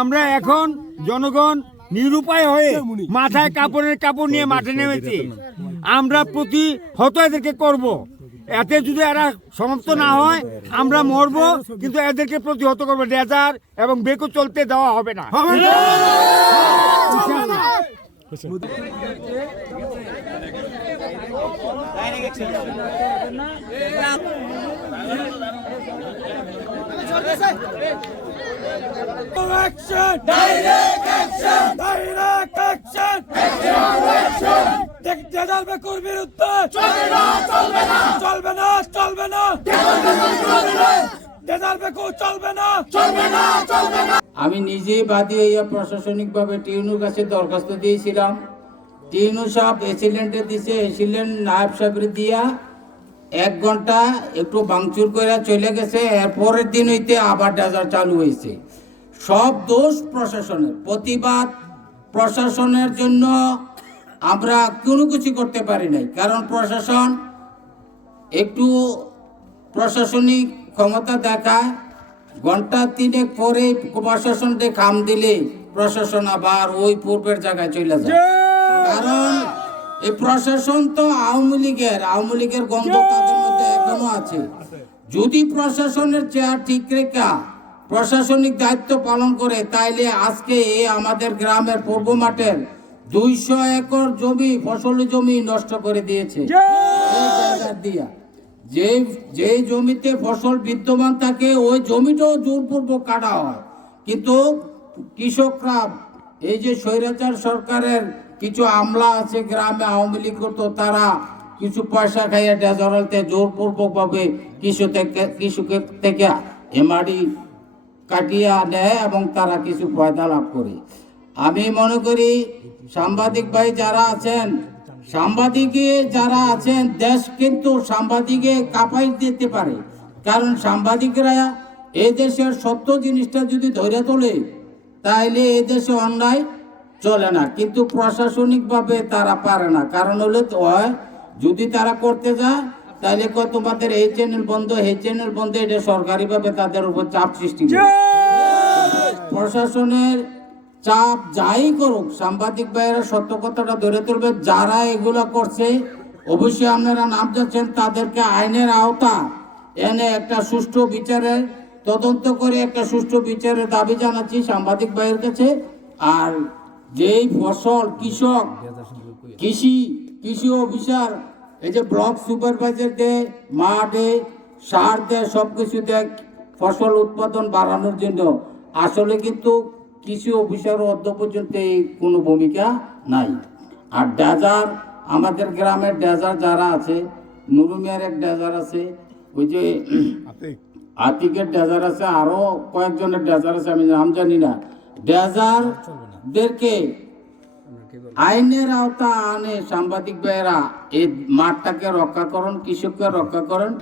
আমরা এখন জনগণ নিরুপায় হয়ে মাথায় কাপড়ের কাপড় নিয়ে মাঠে নেমেছি। আমরা প্রতি হত এদেরকে করব। এতে যদি এরা সমাপ্ত না হয় আমরা মরব কিন্তু এদেরকে প্রতিহত করব। ডেজার এবং বেকু চলতে দেওয়া হবে না। Direct action! Direct action! Action! চলবে চলবে না চলবে না চলবে না চলবে না চলবে না আমি নিজেই বাদী হইয়া প্রশাসনিকভাবে টিউনুর কাছে দরখাস্ত দিয়েছিলাম টিউনু সাহেব এসিলেন্টে দিছে এসিলেন্ট নায়ব সাহেবের দিয়া এক ঘণ্টা একটু বাংচুর করে চলে গেছে এরপরের দিন হইতে আবার ডেজার চালু হয়েছে সব দোষ প্রশাসনের প্রতিবাদ প্রশাসনের জন্য আমরা কোনো কিছু করতে পারি নাই কারণ প্রশাসন একটু প্রশাসনিক ক্ষমতা দেখায় ঘণ্টা তিনেক পরে প্রশাসনকে খাম দিলে প্রশাসন আবার ওই পূর্বের জায়গায় চলে যায়। কারণ এই প্রশাসন তো আওয়ামী লীগের আওয়ামী লীগের গন্ধ তাদের মধ্যে এখনও আছে। যদি প্রশাসনের চেয়ার ঠিক রেখা প্রশাসনিক দায়িত্ব পালন করে তাইলে আজকে এই আমাদের গ্রামের পূর্ব মাঠের দুইশো একর জমি ফসলি জমি নষ্ট করে দিয়েছে। দিয়া। যে যে জমিতে ফসল বিদ্যমান থাকে ওই জমিটাও জোরপূর্বক কাটা হয়। কিন্তু কৃষকরা এই যে স্বৈরাচার সরকারের কিছু আমলা আছে গ্রামে আওয়ামী লীগ করতো, তারা কিছু পয়সা খাইয়ে জোরপূর্বক ভাবে কৃষক থেকে কৃষকের থেকে এমআরডি কাটিয়ে নেয় এবং তারা কিছু ফয়দা লাভ করে। আমি মনে করি সাংবাদিক ভাই যারা আছেন, সাংবাদিকে যারা আছেন, দেশ কিন্তু সাংবাদিকে কাপাই দিতে পারে। কারণ সাংবাদিকরা এই দেশের সত্য জিনিসটা যদি ধরে তোলে তাহলে এই দেশে অন্যায় চলে না কিন্তু প্রশাসনিকভাবে তারা পারে না। কারণ হলে তো হয় যদি তারা করতে যায় তাহলে কত তোমাদের এই চ্যানেল বন্ধ এই চ্যানেল বন্ধ এটা সরকারিভাবে তাদের উপর চাপ সৃষ্টি করে প্রশাসনের চাপ যাই করুক সাংবাদিক ভাইয়েরা সত্য কথাটা ধরে তুলবে যারা এগুলো করছে অবশ্যই আপনারা নাম যাচ্ছেন তাদেরকে আইনের আওতা এনে একটা সুষ্ঠু বিচারের তদন্ত করে একটা সুষ্ঠু বিচারের দাবি জানাচ্ছি সাংবাদিক ভাইয়ের কাছে। আর যেই ফসল, কৃষক, কৃষি কৃষি অফিসার, এই যে ব্লক সুপারভাইজার দেয় মাঠে সার দেয় সব কিছু দেয় ফসল উৎপাদন বাড়ানোর জন্য। আসলে কিন্তু কৃষি অফিসার অর্ধ পর্যন্ত এই কোনো ভূমিকা নাই। আর ডেজার, আমাদের গ্রামের ডেজার যারা আছে, নুরুমিয়ার এক ডেজার আছে, ওই যে আতিকের ডেজার আছে, আরও কয়েকজনের ডেজার আছে, আমি নাম জানি না। ডেজারদেরকে আইনের আওতা আনে সাংবাদিক ভাইয়েরা। এই মাঠটাকে রক্ষা করেন, কৃষককে রক্ষা করেন।